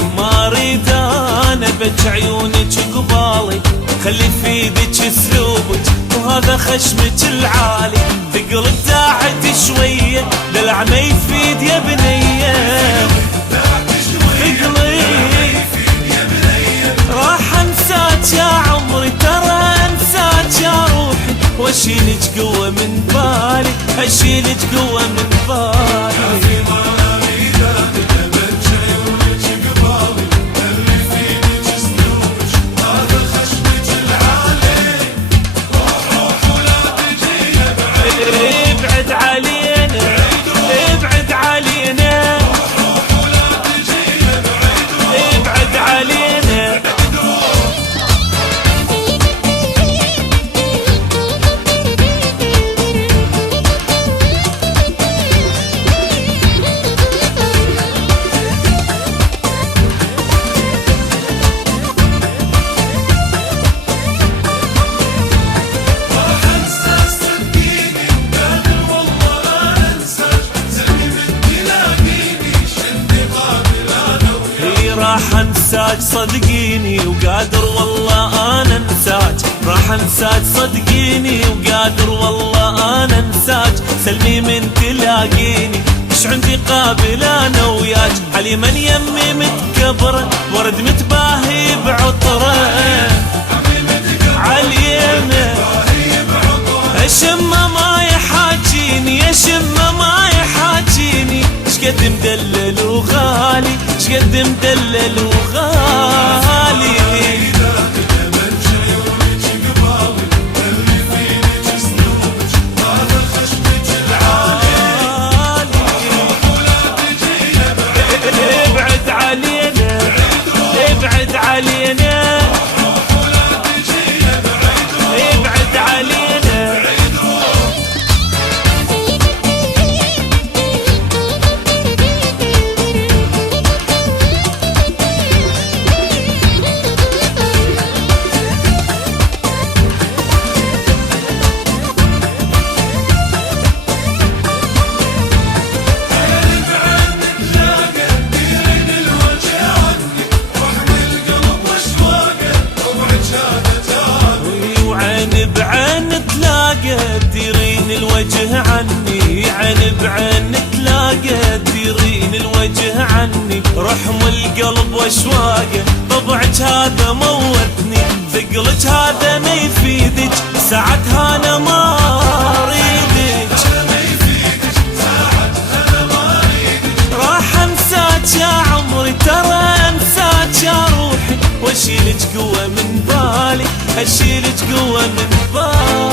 بالي ما اريد انا بج عيونك قبالي، خلي في ايدك اسلوبك وهذا خشمك العالي، ثقل تحت شويه دلع ما يفيد يا بنيه، ثقلي راح انساك يا عمري ترى انساك يا روحي، واشيلك قوه من بالي اشيلك قوه من بالي. ابعد علينا ابعد علينا ابعد علينا. راح انساك صدقيني وقادر والله انا انساك، راح انساك صدقيني وقادر والله انا انساك، سلمي من تلاقيني مش عندي قابل انا وياك، علي من يمي متكبره ورد متباهي بعطره، علينا اشمه ما يحاجيني اشمه ما يحاجيني، شقد مدلل وغالي شقد مدلل وغالي. ابعد علينا ابعد علينا ابعد علينا. بعين تلاقى تديرين الوجه عني، عين بعين تلاقى تديرين الوجه عني، رحم القلب واشواقه طبعك هذا موتني، ثقلك هذا ما يفيدك ساعتها انا ما اريدك، راح انساك يا عمري ترى انساك يا روحي، واشيلك قوه من بالي اشيلك قوه من بالي.